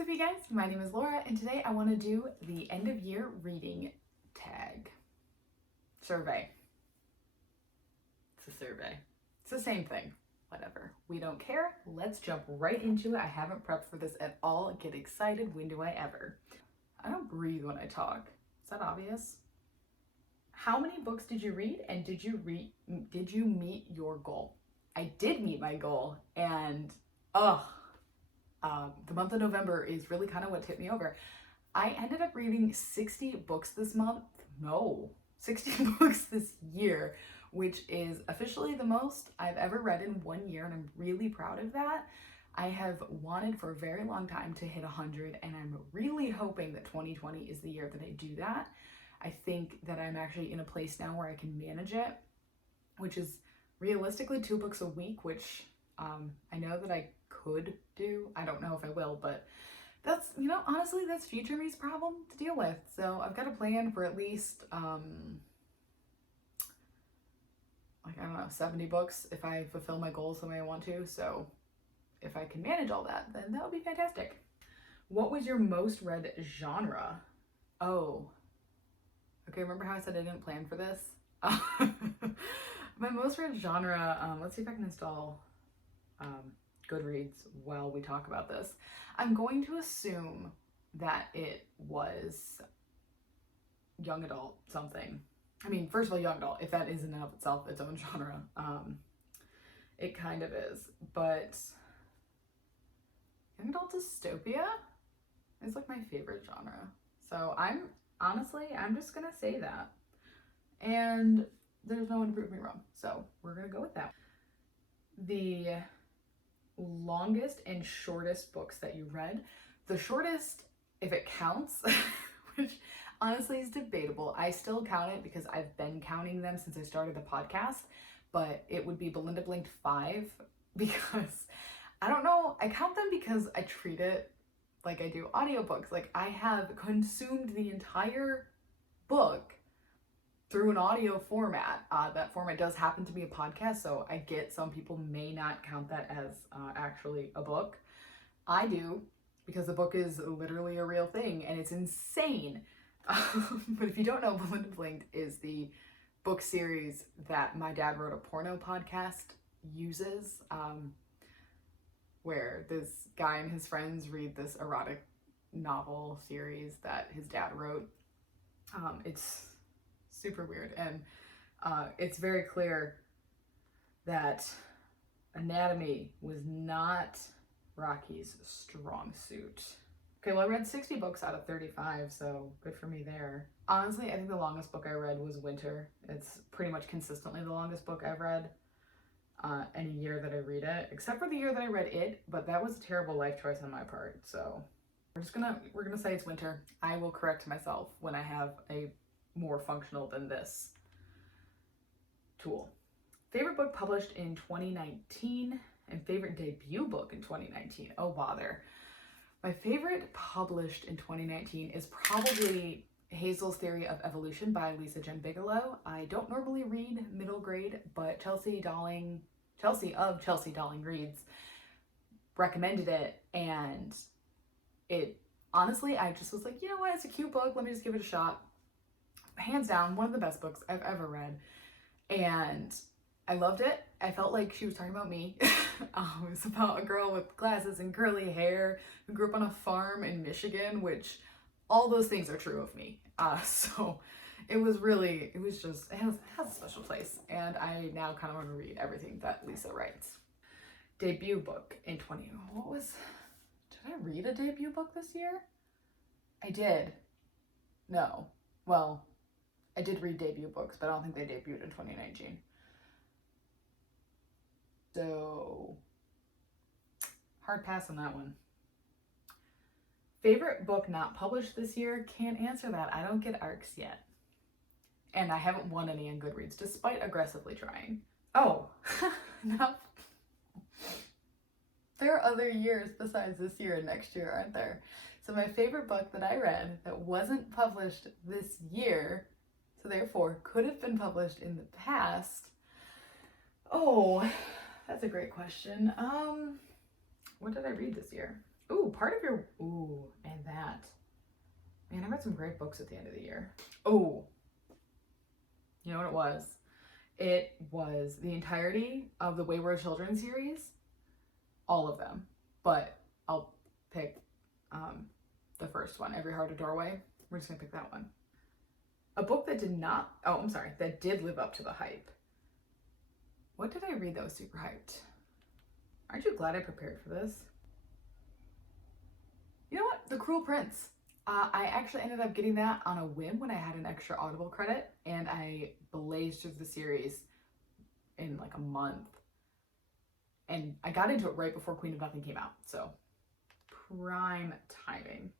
What's up, you guys? My name is Laura, and today I want to do the end of year reading tag survey. It's a survey. It's the same thing. Whatever. We don't care. Let's jump right into it. I haven't prepped for this at all. Get excited. When do I ever? I don't breathe when I talk. Is that obvious? How many books did you read, and did you meet your goal? I did meet my goal, and the month of November is really kind of what tipped me over. I ended up reading 60 books this month. No, 60 books this year, which is officially the most I've ever read in 1 year, and I'm really proud of that. I have wanted for a very long time to hit 100, and I'm really hoping that 2020 is the year that I do that. I think that I'm actually in a place now where I can manage it, which is realistically 2 books a week, which I know that I could do. I don't know if I will, but that's, honestly, that's future me's problem to deal with. So I've got a plan for at least, 70 books if I fulfill my goals the way I want to. So if I can manage all that, then that would be fantastic. What was your most read genre? Oh, okay. Remember how I said I didn't plan for this? My most read genre, let's see if I can install Goodreads while we talk about this. I'm going to assume that it was young adult something. I mean, first of all, young adult, if that is in and of itself its own genre. It kind of is, but young adult dystopia is like my favorite genre. So I'm just gonna say that. And there's no one to prove me wrong. So we're gonna go with that. The longest and shortest books that you read. The shortest, if it counts, which honestly is debatable. I still count it because I've been counting them since I started the podcast, but it would be Belinda Blinked 5 because I don't know, I count them because I treat it like I do audiobooks. Like I have consumed the entire book through an audio format. That format does happen to be a podcast, so I get some people may not count that as actually a book. I do, because the book is literally a real thing, and it's insane. But if you don't know, Belinda Blinked is the book series that my dad wrote a porno podcast uses, where this guy and his friends read this erotic novel series that his dad wrote. It's super weird, and it's very clear that anatomy was not Rocky's strong suit. Okay, well, I read 60 books out of 35, so good for me there. Honestly, I think the longest book I read was Winter. It's pretty much consistently the longest book I've read any year that I read it, except for the year that I read it, but that was a terrible life choice on my part, so we're gonna say it's Winter. I will correct myself when I have a more functional than this tool. Favorite book published in 2019 and favorite debut book in 2019. Oh, bother. My favorite published in 2019 is probably Hazel's Theory of Evolution by Jenn Bigelow. I don't normally read middle grade, but Chelsea of Chelseadolling Reads recommended it, and it honestly, I just was like, you know what, it's a cute book, let me just give it a shot. Hands down, one of the best books I've ever read, and I loved it. I felt like she was talking about me. It was about a girl with glasses and curly hair who grew up on a farm in Michigan, which all those things are true of me. So it has a special place, and I now kind of want to read everything that Lisa writes. Debut book in did I read a debut book this year? I did. No. Well, I did read debut books, but I don't think they debuted in 2019. So, hard pass on that one. Favorite book not published this year? Can't answer that. I don't get ARCs yet. And I haven't won any on Goodreads, despite aggressively trying. Oh, no. There are other years besides this year and next year, aren't there? So my favorite book that I read that wasn't published this year, so therefore could have been published in the past. Oh, that's a great question. What did I read this year? Ooh, part of your, ooh, and that. Man, I read some great books at the end of the year. Oh, you know what it was? It was the entirety of the Wayward Children series. All of them. But I'll pick the first one, Every Heart a Doorway. We're just gonna pick that one. A book that did not, oh, I'm sorry, that did live up to the hype. What did I read that was super hyped? Aren't you glad I prepared for this? You know what? The Cruel Prince. I actually ended up getting that on a whim when I had an extra Audible credit, and I blazed through the series in like a month. And I got into it right before Queen of Nothing came out, so prime timing.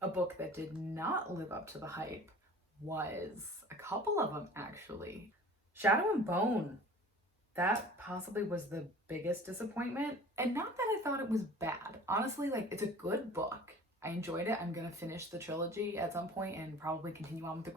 A book that did not live up to the hype was a couple of them, actually. Shadow and Bone. That possibly was the biggest disappointment. And not that I thought it was bad. Honestly, like, it's a good book. I enjoyed it. I'm gonna finish the trilogy at some point and probably continue on with the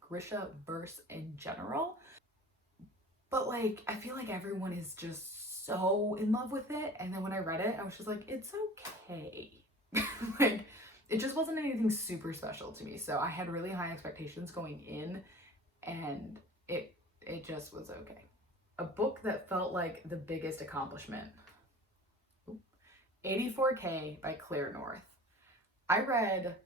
Grisha-verse in general. But like, I feel like everyone is just so in love with it. And then when I read it, I was just like, it's okay. Like, it just wasn't anything super special to me. So I had really high expectations going in, and it just was okay. A book that felt like the biggest accomplishment. 84K by Claire North. I read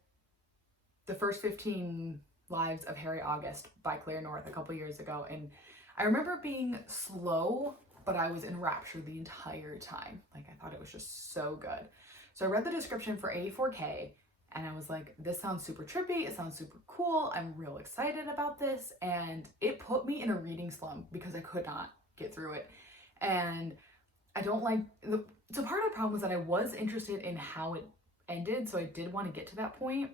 the first 15 Lives of Harry August by Claire North a couple years ago, and I remember being slow, but I was in rapture the entire time. Like, I thought it was just so good. So I read the description for 84K, and I was like, this sounds super trippy, it sounds super cool, I'm real excited about this, and it put me in a reading slump because I could not get through it. And I don't like, so part of the problem was that I was interested in how it ended, so I did want to get to that point,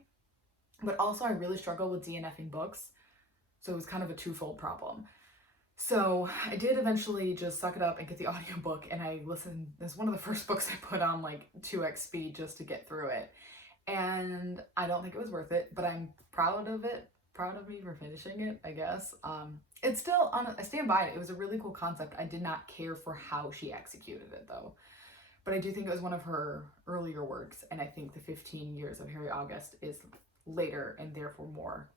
but also I really struggle with DNFing books, so it was kind of a twofold problem. So I did eventually just suck it up and get the audiobook, and I listened. This is one of the first books I put on like 2x speed just to get through it, and I don't think it was worth it, but I'm proud of it, proud of me for finishing it, I guess. It's still on, I stand by it. It was a really cool concept. I did not care for how she executed it though. But I do think it was one of her earlier works, and I think the 15 Years of Harry August is later and therefore more.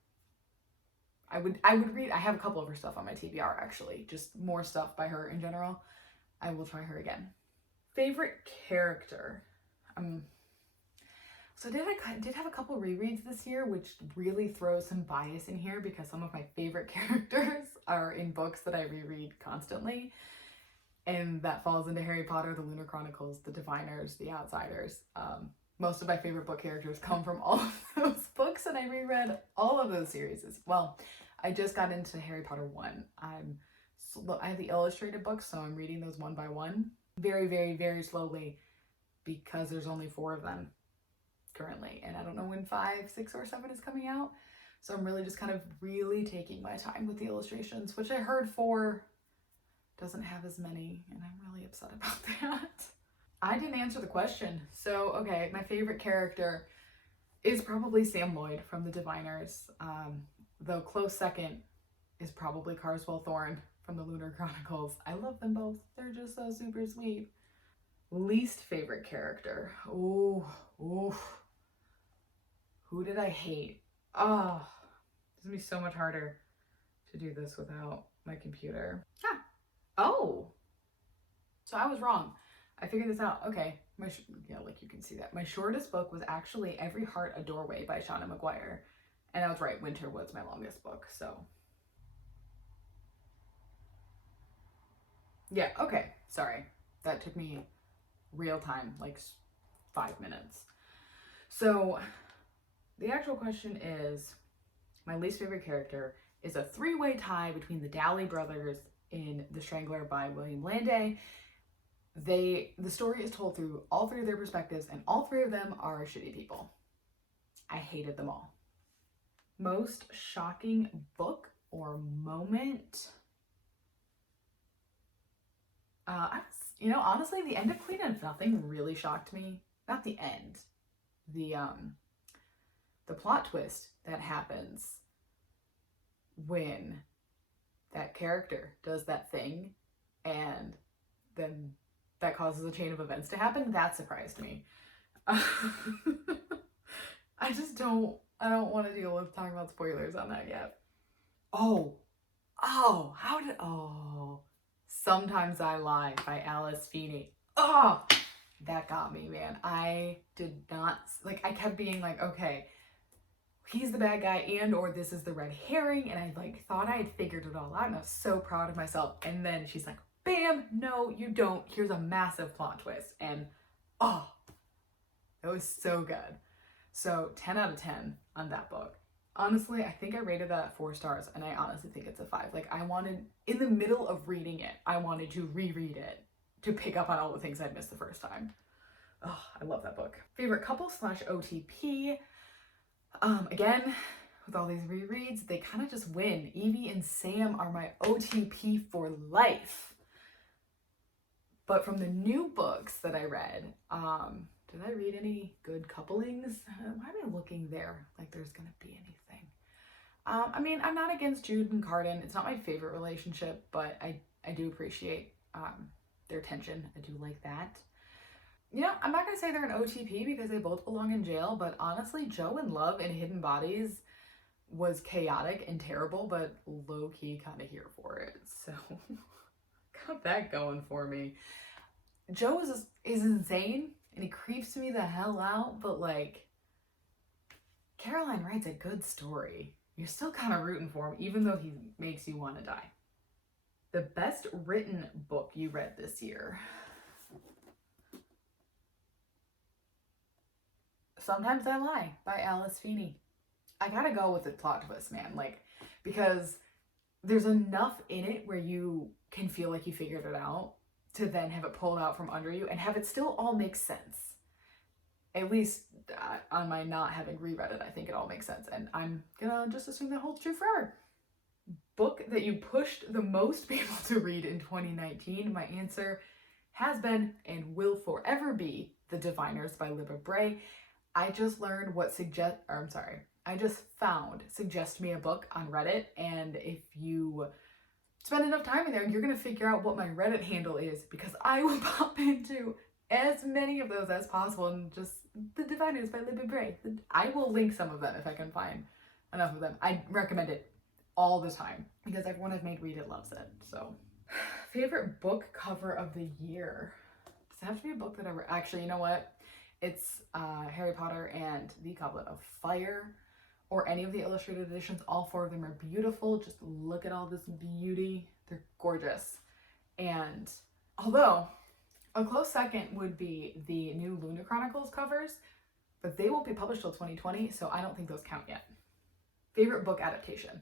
I would read, I have a couple of her stuff on my TBR actually, just more stuff by her in general. I will try her again. Favorite character. So I did have a couple rereads this year, which really throws some bias in here because some of my favorite characters are in books that I reread constantly. And that falls into Harry Potter, the Lunar Chronicles, the Diviners, the Outsiders. Most of my favorite book characters come from all of those books, and I reread all of those series. Well, I just got into Harry Potter 1. I have the illustrated books, so I'm reading those one by one. Very, very, very slowly because there's only 4 of them currently. And I don't know when 5, 6, or 7 is coming out. So I'm really just kind of really taking my time with the illustrations, which I heard 4 doesn't have as many, and I'm really upset about that. I didn't answer the question. So, okay, my favorite character is probably Sam Lloyd from the Diviners. Though close second is probably Carswell Thorne from the Lunar Chronicles. I love them both. They're just so super sweet. Least favorite character. Ooh. Who did I hate? Oh, it's gonna be so much harder to do this without my computer. Oh, so I was wrong. I figured this out. Okay, yeah, like you can see that. My shortest book was actually Every Heart a Doorway by Seanan McGuire. And I was right, Winter was my longest book, so. Yeah, okay, sorry. That took me real time, like 5 minutes. So the actual question is, my least favorite character is a 3-way tie between the Dalley brothers in The Strangler by William Landay. The story is told through all 3 of their perspectives, and all 3 of them are shitty people. I hated them all. Most shocking book or moment? Honestly, the end of Queen of Nothing really shocked me. Not the end. The plot twist that happens when that character does that thing, and then that causes a chain of events to happen, that surprised me. I I don't want to deal with talking about spoilers on that yet. Oh, Sometimes I Lie by Alice Feeney. Oh, that got me, man. I did not, like, I kept being like, okay, he's the bad guy and or this is the red herring, and I like thought I had figured it all out, and I was so proud of myself. And then she's like, bam, no, you don't. Here's a massive plot twist. And oh, it was so good. So 10 out of 10 on that book. Honestly, I think I rated that at 4 stars, and I honestly think it's a 5. Like, I wanted, in the middle of reading it, I wanted to reread it to pick up on all the things I'd missed the first time. Oh, I love that book. Favorite couple / OTP. Again, with all these rereads, they kind of just win. Evie and Sam are my OTP for life. But from the new books that I read, did I read any good couplings? Why am I looking there like there's gonna be anything? I mean, I'm not against Jude and Carden. It's not my favorite relationship, but I do appreciate their tension. I do like that. You know, I'm not gonna say they're an OTP because they both belong in jail, but honestly, Joe and Love in Hidden Bodies was chaotic and terrible, but low-key kind of here for it. So got that going for me. Joe is insane and he creeps me the hell out, but like, Caroline writes a good story. You're still kind of rooting for him, even though he makes you want to die. The best written book you read this year. Sometimes I Lie by Alice Feeney. I gotta go with the plot twist, man. Like, because there's enough in it where you can feel like you figured it out to then have it pulled out from under you and have it still all make sense. At least on my not having reread it, I think it all makes sense. And I'm gonna just assume that holds true for her. Book that you pushed the most people to read in 2019. My answer has been and will forever be The Diviners by Libba Bray. I just learned I just found Suggest Me a Book on Reddit, and if you spend enough time in there, you're gonna figure out what my Reddit handle is, because I will pop into as many of those as possible, and just The Diviners by Libba Bray. I will link some of them if I can find enough of them. I recommend it all the time because everyone I've made read it loves it. So, favorite book cover of the year. Does it have to be a book that actually, you know what? It's Harry Potter and the Goblet of Fire, or any of the illustrated editions. All 4 of them are beautiful. Just look at all this beauty. They're gorgeous. And although a close second would be the new Luna Chronicles covers, but they won't be published till 2020, so I don't think those count yet. Favorite book adaptation.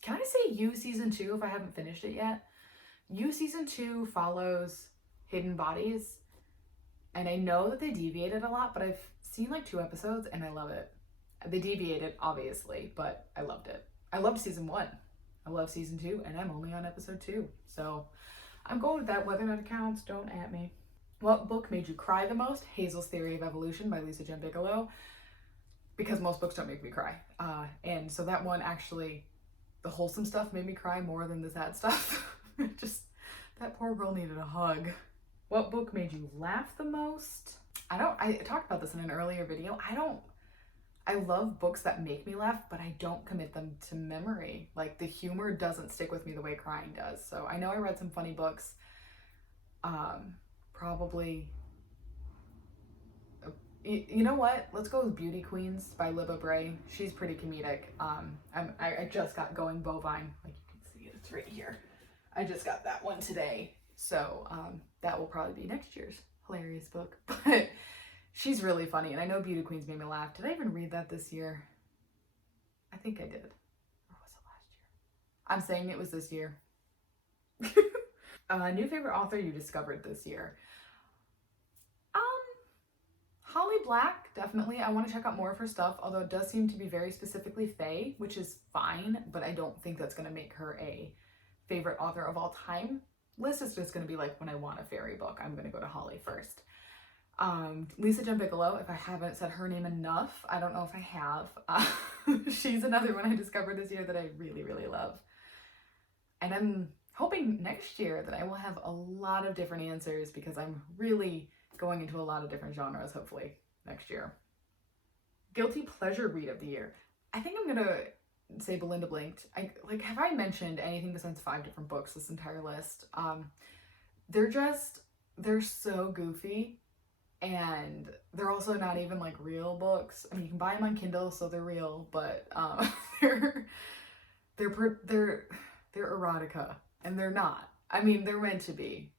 Can I say You Season 2 if I haven't finished it yet? You Season 2 follows Hidden Bodies, and I know that they deviated a lot, but I've seen like 2 episodes and I love it. They deviated, obviously, but I loved it. I loved Season 1. I love Season 2, and I'm only on episode 2. So I'm going with that. Whether or not it counts, don't at me. What book made you cry the most? Hazel's Theory of Evolution by Jenn Bigelow. Because most books don't make me cry. And so that one actually, the wholesome stuff made me cry more than the sad stuff. Just, that poor girl needed a hug. What book made you laugh the most? I talked about this in an earlier video. I love books that make me laugh, but I don't commit them to memory. Like, the humor doesn't stick with me the way crying does. So I know I read some funny books. Probably, you know what? Let's go with Beauty Queens by Libba Bray. She's pretty comedic. I just got Going Bovine. Like, you can see it, it's right here. I just got that one today. So that will probably be next year's hilarious book. But she's really funny, and I know Beauty Queens made me laugh. Did I even read that this year? I think I did. Or was it last year? I'm saying it was this year. New favorite author you discovered this year? Holly Black, definitely. I want to check out more of her stuff, although it does seem to be very specifically fae, which is fine, but I don't think that's going to make her a favorite author of all time. List is just going to be like, when I want a fairy book, I'm going to go to Holly first. Jenn Bigelow, if I haven't said her name enough, I don't know if I have. She's another one I discovered this year that I really, really love. And then hoping next year that I will have a lot of different answers, because I'm really going into a lot of different genres, hopefully, next year. Guilty pleasure read of the year. I think I'm gonna say Belinda Blinked. Have I mentioned anything besides 5 different books this entire list? They're so goofy, and they're also not even like real books. I mean, you can buy them on Kindle, so they're real, but they're erotica, and they're not. I mean, they're meant to be,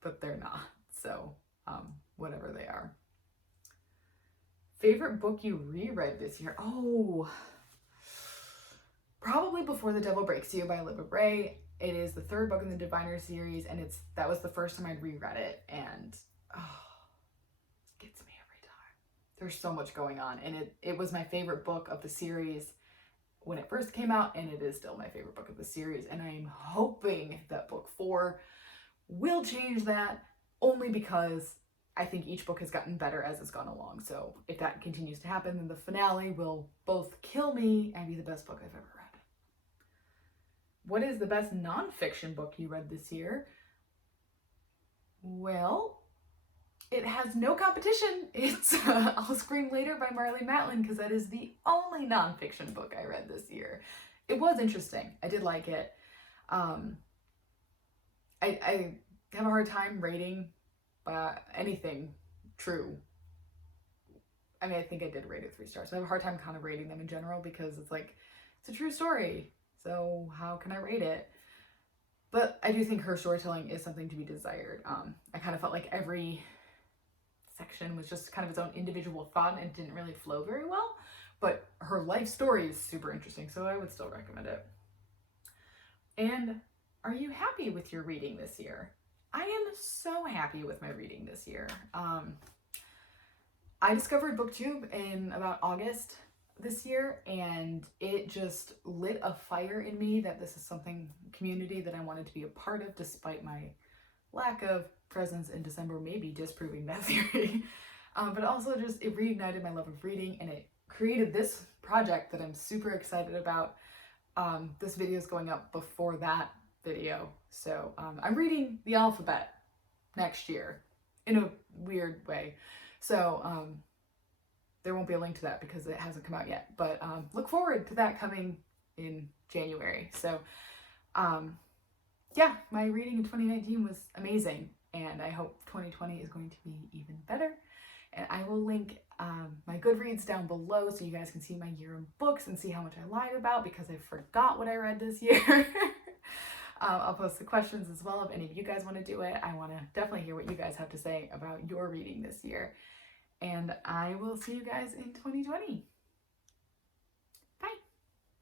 but they're not. So, whatever they are. Favorite book you reread this year? Oh, probably Before the Devil Breaks You by Libba Bray. It is the 3rd book in the Diviner series, and that was the first time I'd reread it, and it gets me every time. There's so much going on, and it was my favorite book of the series when it first came out, and it is still my favorite book of the series, and I'm hoping that book 4 will change that, only because I think each book has gotten better as it's gone along. So if that continues to happen, then the finale will both kill me and be the best book I've ever read. What is the best nonfiction book you read this year? Well, it has no competition. It's I'll Scream Later by Marlee Matlin, because that is the only nonfiction book I read this year. It was interesting. I did like it. I have a hard time rating anything true. I mean, I think I did rate it 3 stars. I have a hard time kind of rating them in general, because it's like, it's a true story, so how can I rate it? But I do think her storytelling is something to be desired. I kind of felt like every section was just kind of its own individual thought and didn't really flow very well, but her life story is super interesting, so I would still recommend it. And are you happy with your reading this year? I am so happy with my reading this year. I discovered BookTube in about August this year, and it just lit a fire in me that this is community that I wanted to be a part of, despite my lack of presence in December, maybe disproving that theory. But also just, it reignited my love of reading, and it created this project that I'm super excited about. This video is going up before that video. So I'm reading the alphabet next year in a weird way. So there won't be a link to that because it hasn't come out yet, but look forward to that coming in January. So yeah, my reading in 2019 was amazing, and I hope 2020 is going to be even better. And I will link my Goodreads down below so you guys can see my year in books and see how much I lied about, because I forgot what I read this year. I'll post the questions as well if any of you guys want to do it. I want to definitely hear what you guys have to say about your reading this year. And I will see you guys in 2020.